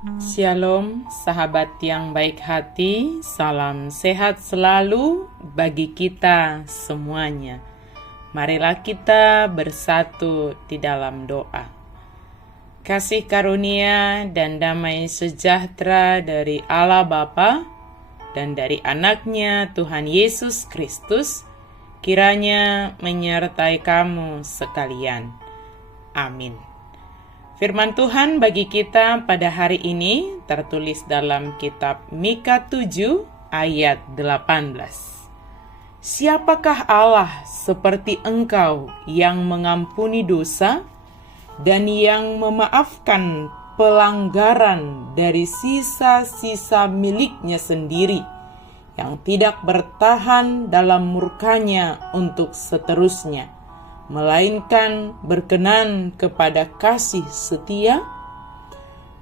Shalom, sahabat yang baik hati, salam sehat selalu bagi kita semuanya. Marilah kita bersatu di dalam doa. Kasih karunia dan damai sejahtera dari Allah Bapa dan dari anaknya Tuhan Yesus Kristus kiranya menyertai kamu sekalian. Amin. Firman Tuhan bagi kita pada hari ini tertulis dalam kitab Mika 7 ayat 18. Siapakah Allah seperti engkau yang mengampuni dosa dan yang memaafkan pelanggaran dari sisa-sisa miliknya sendiri, yang tidak bertahan dalam murkanya untuk seterusnya, melainkan berkenan kepada kasih setia?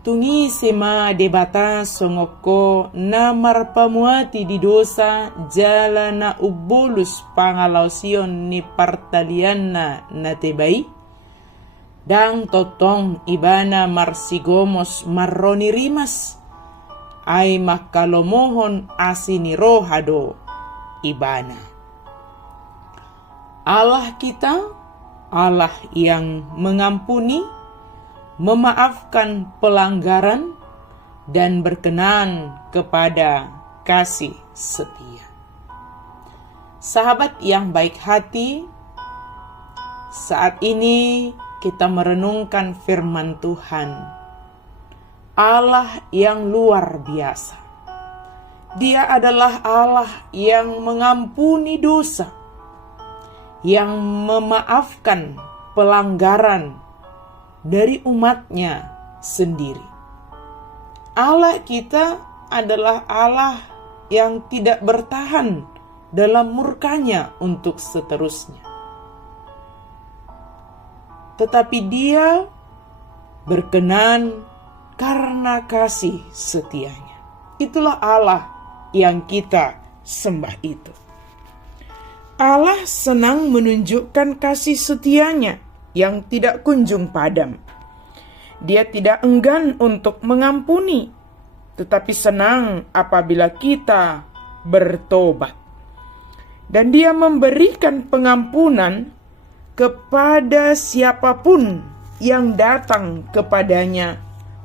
Tungi sema debata songoko na marpamuati di dosa jalana ubolus pangalausion ni partaliana na tebai? Dang totong ibana marsigomos marroni rimas, ay makalomohon asini rohado ibana. Allah kita, Allah yang mengampuni, memaafkan pelanggaran, dan berkenan kepada kasih setia. Sahabat yang baik hati, saat ini kita merenungkan firman Tuhan. Allah yang luar biasa. Dia adalah Allah yang mengampuni dosa, yang memaafkan pelanggaran dari umatnya sendiri. Allah kita adalah Allah yang tidak bertahan dalam murkanya untuk seterusnya. Tetapi Dia berkenan karena kasih setianya. Itulah Allah yang kita sembah itu. Allah senang menunjukkan kasih setianya yang tidak kunjung padam. Dia tidak enggan untuk mengampuni, tetapi senang apabila kita bertobat. Dan Dia memberikan pengampunan kepada siapapun yang datang kepadanya,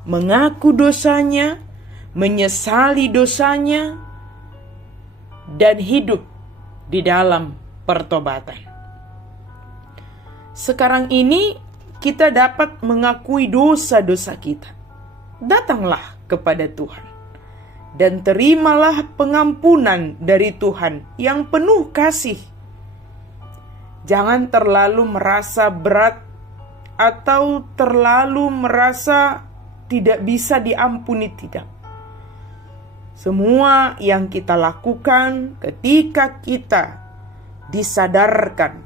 mengaku dosanya, menyesali dosanya, dan hidup di dalam pertobatan. Sekarang ini kita dapat mengakui dosa-dosa kita. Datanglah kepada Tuhan dan terimalah pengampunan dari Tuhan yang penuh kasih. Jangan terlalu merasa berat atau terlalu merasa tidak bisa diampuni, tidak. Semua yang kita lakukan ketika kita disadarkan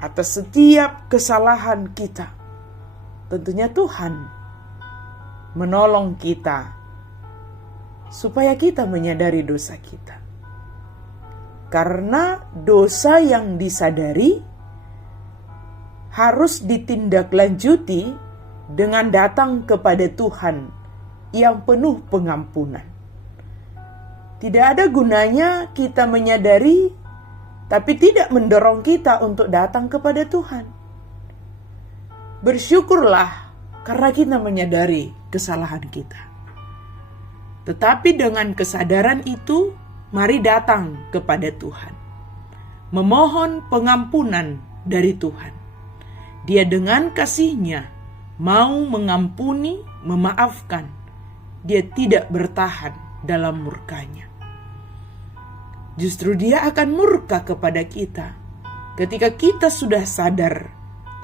atas setiap kesalahan kita, tentunya Tuhan menolong kita supaya kita menyadari dosa kita. Karena dosa yang disadari harus ditindaklanjuti dengan datang kepada Tuhan yang penuh pengampunan. Tidak ada gunanya kita menyadari tapi tidak mendorong kita untuk datang kepada Tuhan. Bersyukurlah karena kita menyadari kesalahan kita. Tetapi dengan kesadaran itu, mari datang kepada Tuhan. Memohon pengampunan dari Tuhan. Dia dengan kasih-Nya mau mengampuni, memaafkan. Dia tidak bertahan dalam murkanya. Justru Dia akan murka kepada kita ketika kita sudah sadar,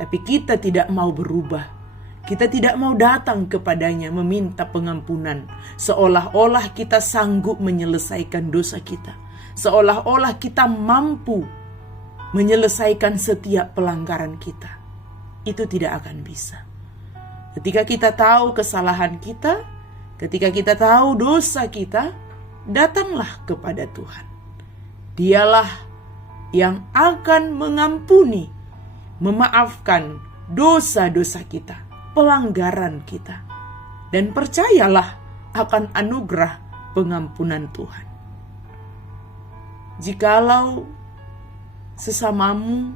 tapi kita tidak mau berubah. Kita tidak mau datang kepadanya meminta pengampunan, seolah-olah kita sanggup menyelesaikan dosa kita, seolah-olah kita mampu menyelesaikan setiap pelanggaran kita. Itu tidak akan bisa. Ketika kita tahu kesalahan kita, ketika kita tahu dosa kita, datanglah kepada Tuhan. Dialah yang akan mengampuni, memaafkan dosa-dosa kita, pelanggaran kita. Dan percayalah akan anugerah pengampunan Tuhan. Jikalau sesamamu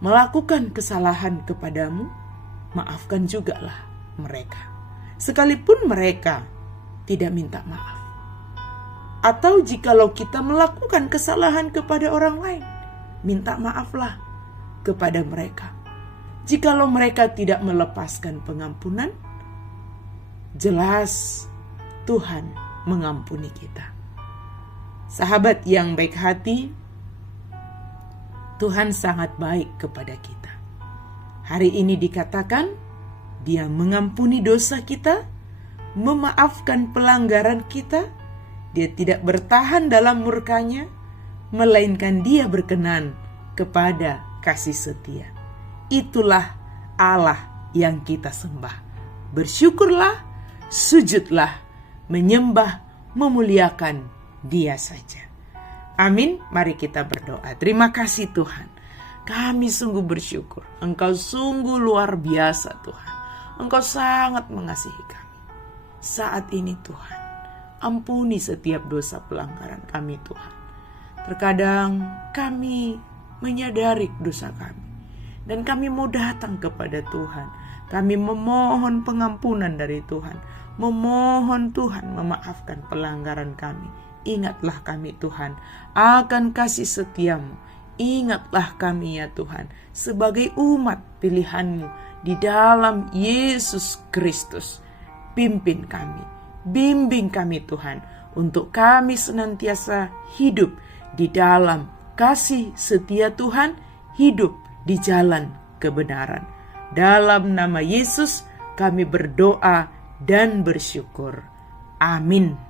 melakukan kesalahan kepadamu, maafkan jugalah mereka, sekalipun mereka tidak minta maaf. Atau jikalau kita melakukan kesalahan kepada orang lain, minta maaflah kepada mereka. Jikalau mereka tidak melepaskan pengampunan, jelas Tuhan mengampuni kita. Sahabat yang baik hati, Tuhan sangat baik kepada kita. Hari ini dikatakan, Dia mengampuni dosa kita, memaafkan pelanggaran kita. Dia tidak bertahan dalam murkanya, melainkan Dia berkenan kepada kasih setia. Itulah Allah yang kita sembah. Bersyukurlah, sujudlah, menyembah, memuliakan Dia saja. Amin. Mari kita berdoa. Terima kasih Tuhan. Kami sungguh bersyukur. Engkau sungguh luar biasa Tuhan. Engkau sangat mengasihi kami. Saat ini Tuhan, ampuni setiap dosa pelanggaran kami Tuhan. Terkadang kami menyadari dosa kami. Dan kami mau datang kepada Tuhan. Kami memohon pengampunan dari Tuhan. Memohon Tuhan memaafkan pelanggaran kami. Ingatlah kami Tuhan akan kasih setiamu. Ingatlah kami ya Tuhan sebagai umat pilihan-Mu di dalam Yesus Kristus. Pimpin kami, bimbing kami Tuhan, untuk kami senantiasa hidup di dalam kasih setia Tuhan, hidup di jalan kebenaran. Dalam nama Yesus kami berdoa dan bersyukur. Amin.